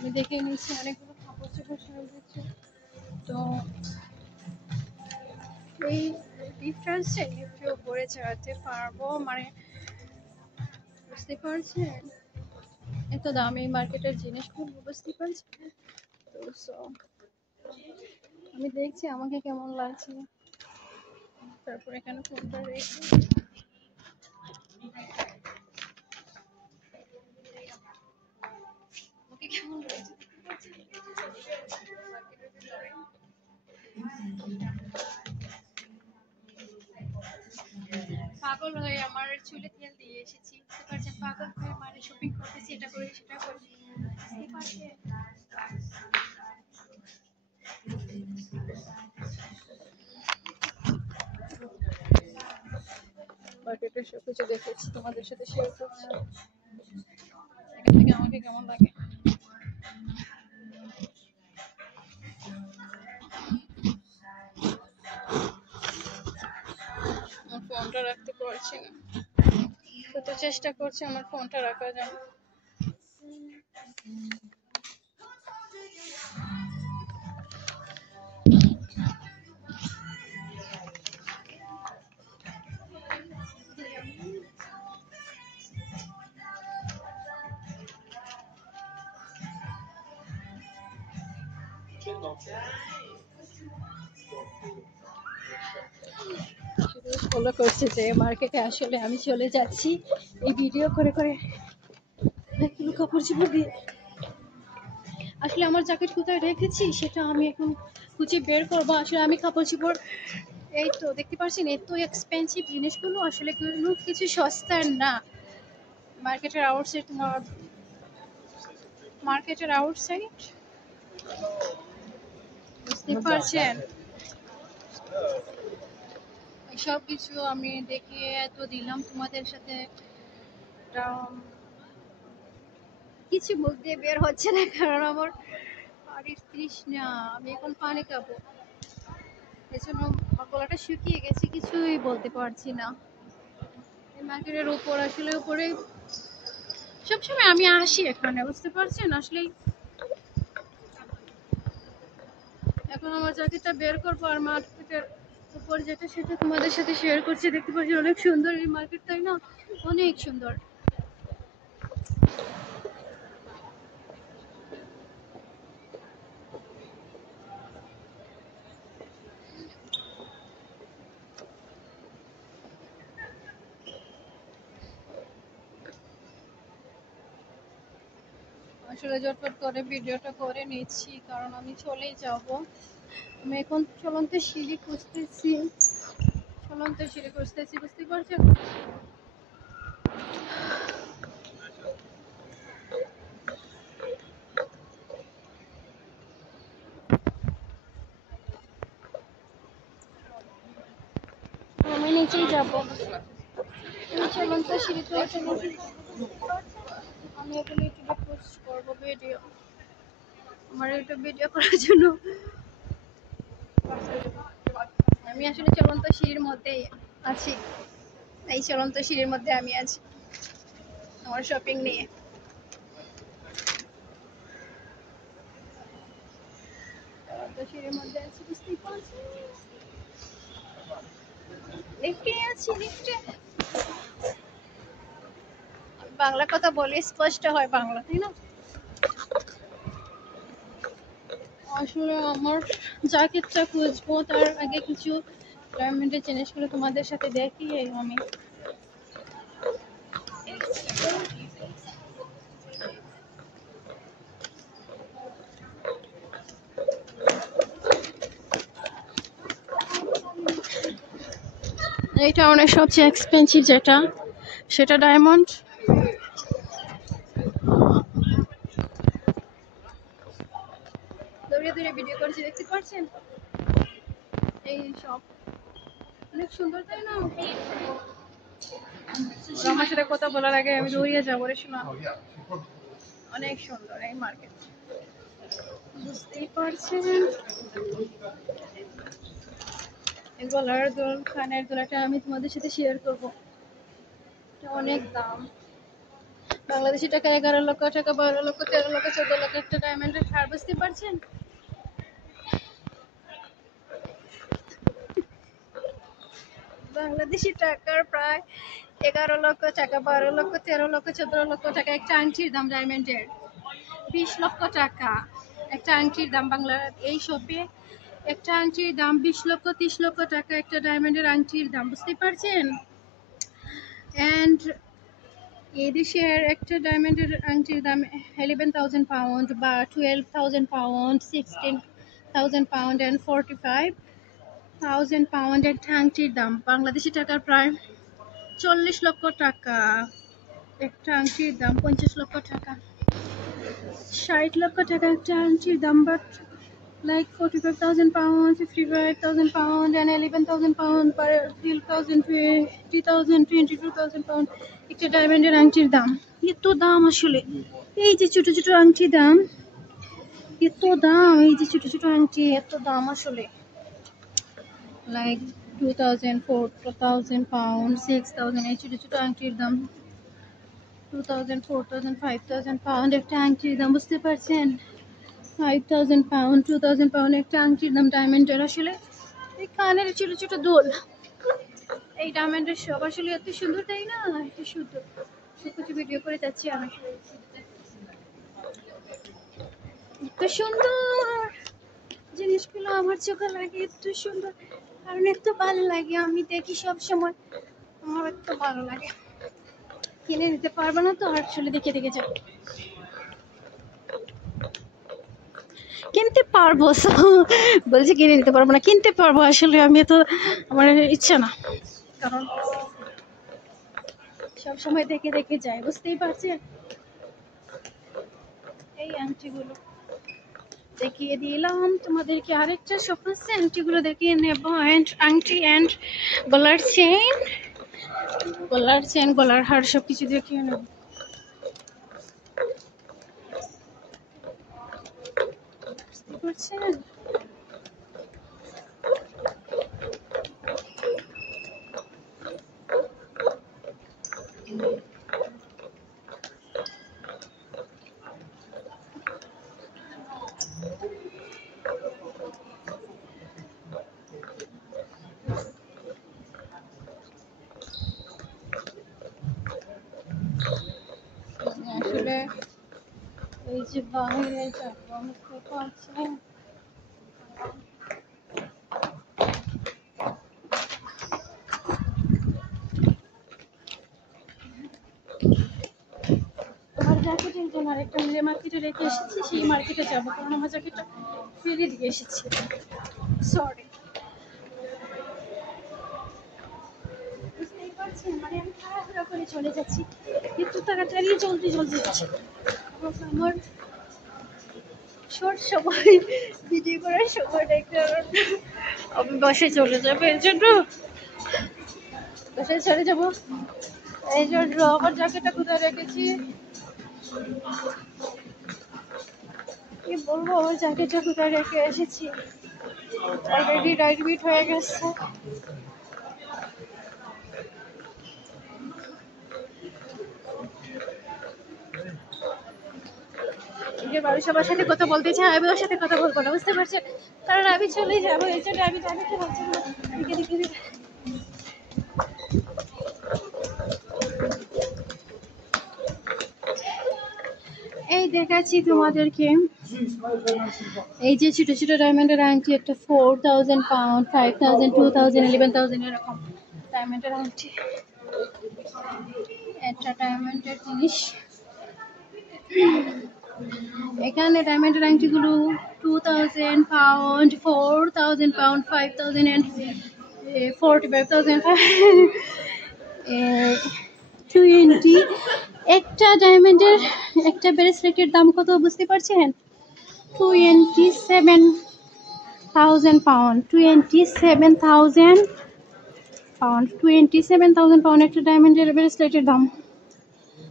আমি দেখে নিয়েছি অনেকগুলো কাপড় চোপড় সাজিয়েছে। তো এই ডিফারেন্সটা একটু উপরে চড়াতে পারবো, মানে বুঝতে পারছেন এত দামি মার্কেটের জিনিসগুলো, বুঝতে পারছেন তো। সো আমি দেখছি আমাকে কেমন লাগছে, তারপর এখানে ফোনটা রেখে আমাকে কেমন লাগছে পাগল হয়ে আমার চুলে তেল দিয়ে এসেছি, বুঝতে পারছেন, পাগল হয়ে মানে শপিং করতেছি, এটা করি সেটা করি, বুঝতে পারছেন। মার্কেটের সবকিছু দেখেছি, তোমাদের সাথে শেয়ার করছি, এখান থেকে আমাকে কেমন লাগে। আমার ফোনটা রাখতে পারছি না, কত চেষ্টা করছি আমার ফোনটা রাখার জন্য। ফলো করছে যে মার্কেটে আসলে আমি চলে যাচ্ছি এই ভিডিও করে করে অনেকগুলো কাপড় চোপড় দিয়ে। আসলে আমার জ্যাকেট কোথায় রেখেছি সেটা আমি এখন খুঁজে বের করবো। আসলে আমি কাপড় চোপড় এই তো দেখতে পাচ্ছেন, এত এক্সপেন্সিভ জিনিসগুলো আসলে কোনো কিছু সস্তার না। মার্কেটের আউটসাইড, মার্কেটের আউটসাইড, বুঝতে পারছেন। সব কিছু আমি দেখে এত দিলাম তোমাদের সাথে, কিছু মুখ দিয়ে বের হচ্ছে না কারণ আমার পানির তৃষ্ণা, আমি এখন পানি খাবো, এজন্য আমার গলাটা শুকিয়ে গেছে, কিছুই বলতে পারছি না। এই মার্কেটের উপর আসলে উপরে সবসময় আমি আসি এখানে, বুঝতে পারছেন। আসলে এখন আমার জ্যাকেটটা বের করবো আর মার্কেটের উপর যেটা সেটা তোমাদের সাথে শেয়ার করছি। দেখতে পাচ্ছি অনেক সুন্দর এই মার্কেট, তাই না? অনেক সুন্দর। আসলে ঝটপট করে ভিডিওটা করে নিচ্ছি কারণ আমি চলেই যাব। আমি এখন চলন্ত সিঁড়ি খুঁজতেছি, চলন্ত সিঁড়ি খুঁজতেছি, বুঝতে পারছেন। আমি নিচেই যাব, চলন্ত সিঁড়িতে উঠে নিচে। আমি এখন ইউটিউবে পোস্ট করবো ভিডিও, আমার ইউটিউব ভিডিও করার জন্য আমি আসলে চলন্ত সিঁড়ির মধ্যেই আছি। এই চলন্ত সিঁড়ির মধ্যে আমি আছি আমার শপিং নিয়ে। চলন্ত সিঁড়ির মধ্যে আছি, বুঝতেই পারছি। লিফটে আছি, লিফটে। বাংলা কথা বলে স্পষ্ট হয় বাংলা, তাই না? আসলে আমার জ্যাকেটটা খুঁজবো, তার আগে কিছু গার্মেন্টের জিনিসগুলো তোমাদের সাথে দেখিয়ে আমি এইটা অনেক সবচেয়ে এক্সপেন্সিভ যেটা, সেটা ডায়মন্ড। দৌড়ে দৌড়ে ভিডিও করছি, দেখতে পাচ্ছেন। এই সব অনেক সুন্দর, তাই না? আমার সাথে কথা বলার আগে আমি দৌড়িয়ে যাবো রে শোনা। অনেক সুন্দর এই মার্কেট, বুঝতেই পারছেন। এই গলার দুল, কানের দুলাটা আমি তোমাদের সাথে শেয়ার করবো, এটা অনেক দাম। বাংলাদেশি টাকা 11 লক্ষ টাকা, 12 লক্ষ, 13 লক্ষ, 14 লক্ষ একটা ডায়মন্ডের হার, বুঝতে পারছেন? বাংলাদেশি টাকার প্রায় 11 লক্ষ টাকা, 12 লক্ষ, 13 লক্ষ, 14 লক্ষ টাকা একটা আংটির দাম ডায়মন্ডের। 20 লক্ষ টাকা একটা আংটির দাম বাংলার এই শপে। একটা আংটির দাম 20 লক্ষ, 30 লক্ষ টাকা একটা ডায়মন্ডের আংটির দাম, বুঝতে পারছেন? অ্যান্ড এই দেশের একটা ডায়মন্ডের আংটির দাম 11,000 পাউন্ড বা 12,000 পাউন্ড, 16,000 পাউন্ড অ্যান্ড 45,000 পাউন্ড একটা আংটির দাম বাংলাদেশি টাকার প্রায় 40 লক্ষ টাকা। একটা আংটির দাম 50 লক্ষ টাকা, 60 লক্ষ টাকা একটা আংটির দাম, but like 45,000 pounds, 55,000 pounds and 11,000 pounds per 12,000, 20,000, 22,000 pounds একটা ডায়মন্ডের আংটির দাম। এত দাম আসলে, এই যে ছোট ছোট আংটির দাম এত দাম, এই যে ছোট ছোট আংটি এত দাম আসলে, like 2,000, 4,000 pounds, 6,000 এই ছোট ছোট আংটির দাম 2,000, 4,000, 5,000 pounds একটা আংটির দাম, বুঝতে পারছেন? 5,000 পাউন্ড, 2,000 পাউন্ড একটা আংটির দাম ডায়মন্ডের। আসলে এই কানের ছোট ছোট দোল, এই ডায়মন্ডের সব আসলে এত সুন্দর, তাই না? এত সুন্দর, সবকিছু ভিডিও করে যাচ্ছি আমি, এত সুন্দর জিনিসগুলো আমার চোখে লাগে, এত সুন্দর, কারণ এত ভালো লাগে, আমি দেখি সব সময়, আমার এত ভালো লাগে। কিনে নিতে পারবো না তো, আসলে দেখে দেখে যাবো, কিনতে পারবো, বলছি কিনে নিতে পারবো না, কিনতে পারবো, আসলে আমি তো আমার ইচ্ছা না, কারণ সব সময় দেখে দেখে যাই, বুঝতেই পারছেন? এই আংটিগুলো দেখিয়ে দিলাম তোমাদেরকে, আরেকটা শপ আছে আংটিগুলো দেখিয়ে নেব। অ্যান্ড আংটি অ্যান্ড গলার চেন, গলার হার সবকিছু দেখিয়ে নেব। বুঝতে পারছেন? আসলে এই যে বাইরে যাবো, বুঝতে পারছেন? আমার জ্যাকেটের জন্য আরেকটা যে মার্কেটে রেখে এসেছি, সেই মার্কেটে যাবো, কারণ আমার জ্যাকেটটা ফেলে দিয়ে এসেছি, সরি। বুঝতেই পারছেন, মানে আমি তাড়াহুড়া করে চলে যাচ্ছি, একটু তাড়াতাড়ি জলদি যাচ্ছি, আমার শর্ট সময় ভিডিও করার সময় নেই, কারণ আমি বাসায় চলে যাবো, এর জন্য বাসায় চলে যাবো, এই জন্য আমার জ্যাকেটটা কোথায় রেখেছি কি বলবো, আমার জ্যাকেটটা কোথায় রেখে এসেছি, অলরেডি রাইট বিট হয়ে গেছে। নিজের বাড়ির সবার সাথে কথা বলতে চাই, আমি ওর সাথে কথা বলবো না, বুঝতে পারছেন? কারণ আমি চলে যাবো, এই জন্য আমি জ্যাকেটটা বলছি না, দেখে এই দেখাচ্ছি তোমাদেরকে, এই যে ছোট ছোট ডায়মন্ডের আংটি, একটা 4,000 পাউন্ড, 5,000, 2,000, 11,000 এরকম ডায়মন্ডের আংটি, একটা ডায়মন্ডের জিনিস। এখানে ডায়মন্ডের আংটিগুলো 2,000 পাউন্ড, 4,000 পাউন্ড, 5,000 and 45,000, 20। একটা ডায়মন্ডের একটা ব্রেসলেটের দাম কত বুঝতে পারছেন? 27,000 পাউন্ড, 27,000 পাউন্ড, 27,000 পাউন্ড একটা ডায়মন্ডের ব্রেসলেটের দাম,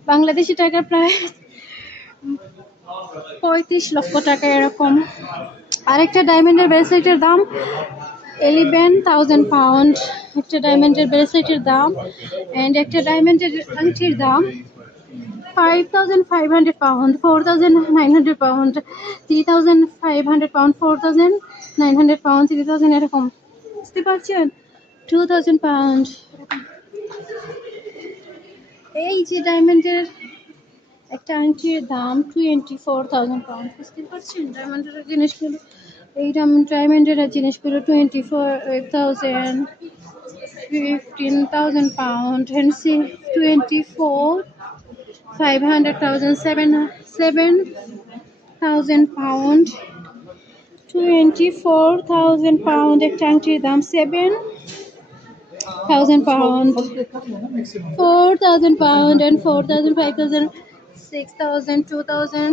বাংলাদেশি টাকা প্রায় 35 লক্ষ টাকা এরকম। আরেকটা ডায়মন্ডের ব্রেসলেটের দাম 11,000 পাউন্ড, একটা ডায়মন্ডের ব্রেসলেটের দাম, অ্যান্ড একটা ডায়মন্ডের আংটির দাম 5,500 pound, 4,900 pound, 3,500 pound, 4,900 pound, 3,000 এরকম বুঝতে পারছেন, 2,000 pound। এই যে ডায়মন্ডের একটা আংটির দাম 24,000 pound, বুঝতে পারছেন ডায়মন্ডের জিনিসগুলো, এই ডায়মন্ডের জিনিসগুলো 24,000, 15,000 pound, and see 24,500,000, 7,000 pound, 24,000 pound একটা আংটির দাম, 7,000 pound, 4,000 pound, and 4,000, 5,000, 6,000, 2,000,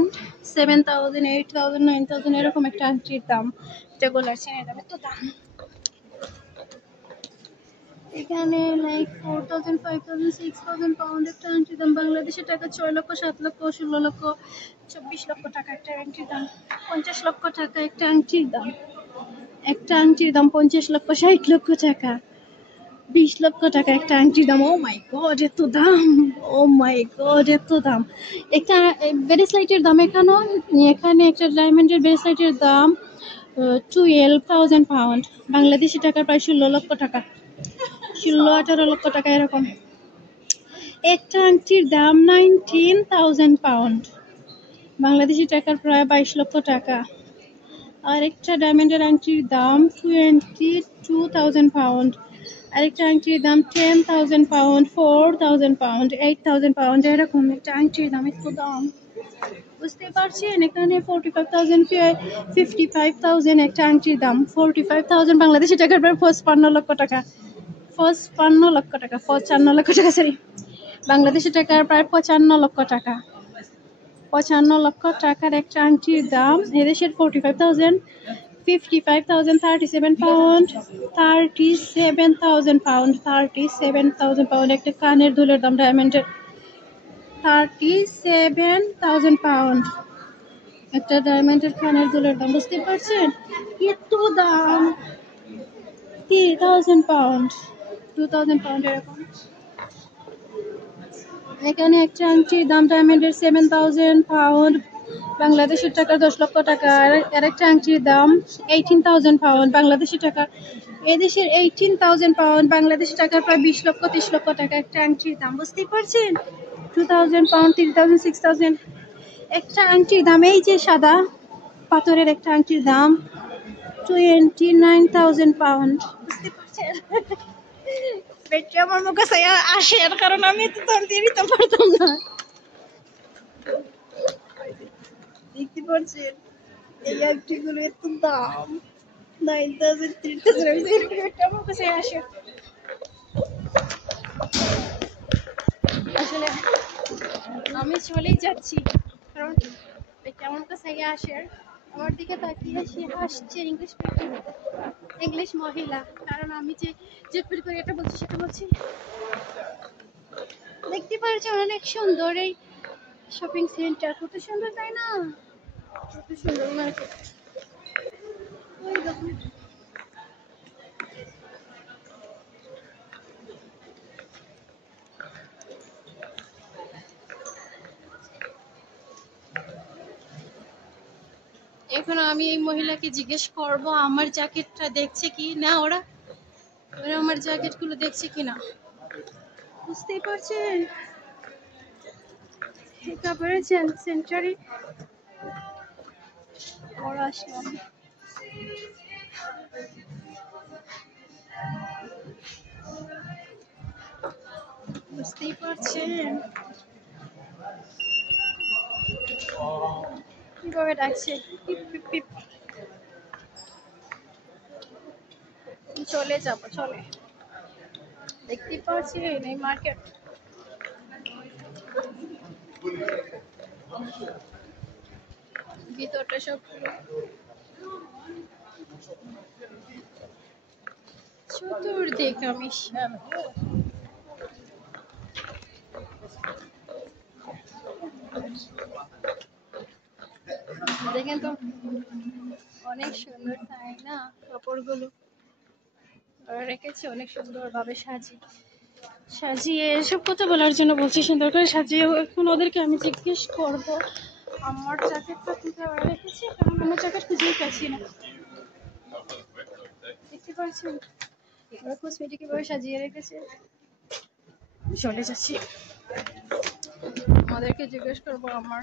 7,000, 8,000, 9,000 এরকম একটা আংটির দাম, এটা গোলার চেনের দাম, এত দাম। এখানে লাইক 4,000, 5,000, 6,000 পাউন্ড একটা আংটির দাম, বাংলাদেশের টাকা 6 লক্ষ, 7 লক্ষ, 16 লক্ষ, 24 লক্ষ টাকা একটা আংটির দাম, 50 লক্ষ টাকা একটা আংটির দাম, একটা আংটির দাম 50 লক্ষ, 60 লক্ষ টাকা, 20 লক্ষ টাকা একটা আংটির দাম। ও মাই গড এত দাম, ও মাই গড এত দাম। একটা ব্রেসলেটের দাম এখানে একটা ডায়মন্ডের ব্রেসলেটের দাম 12,000 পাউন্ড, বাংলাদেশি টাকা প্রায় 16 লক্ষ টাকা, 16-18 লক্ষ টাকা এরকম। একটা আংটির দাম 19,000 পাউন্ড, বাংলাদেশি টাকার প্রায় 22 লক্ষ টাকা। আর একটা ডায়মন্ডের আংটির দাম 22,000 পাউন্ড, আরেকটা আংটির দাম 10,000 পাউন্ড, 4,000 পাউন্ড, 8,000 পাউন্ড এরকম একটা আংটির দাম, এত দাম বুঝতে পারছেন। এখানে 45,000, 55,000 একটা আংটির দাম, 45,000 বাংলাদেশি টাকার প্রায় 55 লক্ষ টাকা, 55 লক্ষ টাকা, 55 লক্ষ টাকা, সরি বাংলাদেশি টাকার প্রায় 55 লক্ষ টাকা, 55 লক্ষ টাকার একটা আংটির দাম। এদেশের 45,000, 55,000, 37 পাউন্ড, 37,000 পাউন্ড, 37,000 পাউন্ড একটা কানের দুলের দাম ডায়মন্ডের, 37,000 পাউন্ড একটা ডায়মন্ডের কানের দুলের দাম, বুঝতে পারছেন এত দাম। 3,000 পাউন্ড, 2,000 পাউন্ড এরকম। এখানে একটা আংটির দাম ডায়মন্ডের 7,000 পাউন্ড, বাংলাদেশের টাকা 10 লক্ষ টাকা। আর একটা আংটির দাম 18,000 পাউন্ড, বাংলাদেশি টাকা, এদেশের 18,000 পাউন্ড, বাংলাদেশি টাকার প্রায় 20 লক্ষ 30 লক্ষ টাকা একটা আংটির দাম, বুঝতেই পারছেন। 2,000 পাউন্ড, 3,000, 6,000 একটা আংটির দাম। এই যে সাদা পাথরের একটা আংটির দাম 29,000 পাউন্ড, বুঝতে পারছেন। বেটে আমার মুখে আসে এর কারণ আমি তো দাম দিয়ে দিতে পারতাম না, দেখতে পাচ্ছেন এই আংটিগুলো এত দাম, 9,000, 3,000 আমার কাছে আসে। আসলে আমি চলেই যাচ্ছি কারণ কেমন কাছে আসে, আমার দিকে তাকিয়ে সে হাসছে, ইংলিশ মহিলা, কারণ আমি যে জেটপিট করে এটা বলছি সেটা বলছি। দেখতে পাচ্ছেন অনেক সুন্দর এই শপিং সেন্টার, কত সুন্দর তাই না, কত সুন্দর মার্কেট। ওই দেখুন এখন আমি এই মহিলাকে জিজ্ঞেস করব আমার জ্যাকেটটা দেখছে কি না, ওরা আমার জ্যাকেটগুলো দেখছে কি না, বুঝতেই পারছেন। কাপড়ের সেন্টারে ওরা আসলাম, বুঝতেই পারছেন কিভাবে ডাকছে, পিপ পিপ পিপ। চলে যাব, চলে, দেখতে পাচ্ছি এই মার্কেট। ভিতরটা সব চতুর্দিক আমি দেখেন তো অনেক সুন্দর তাই না, কাপড়গুলো রেখেছে অনেক সুন্দর ভাবে সাজিয়ে। সাজিয়ে এসব কথা বলার জন্য বলছি, সুন্দর করে সাজিয়ে। এখন ওদেরকে আমি জিজ্ঞেস করবো আমার জ্যাকেটটা কোথায় রেখেছি, কারণ আমার জ্যাকেট খুঁজেই পাচ্ছি না। দেখতে পাচ্ছেন ওরা কসমেটিক কিভাবে সাজিয়ে রেখেছে। চলে যাচ্ছি, আমাদেরকে জিজ্ঞেস করবো আমার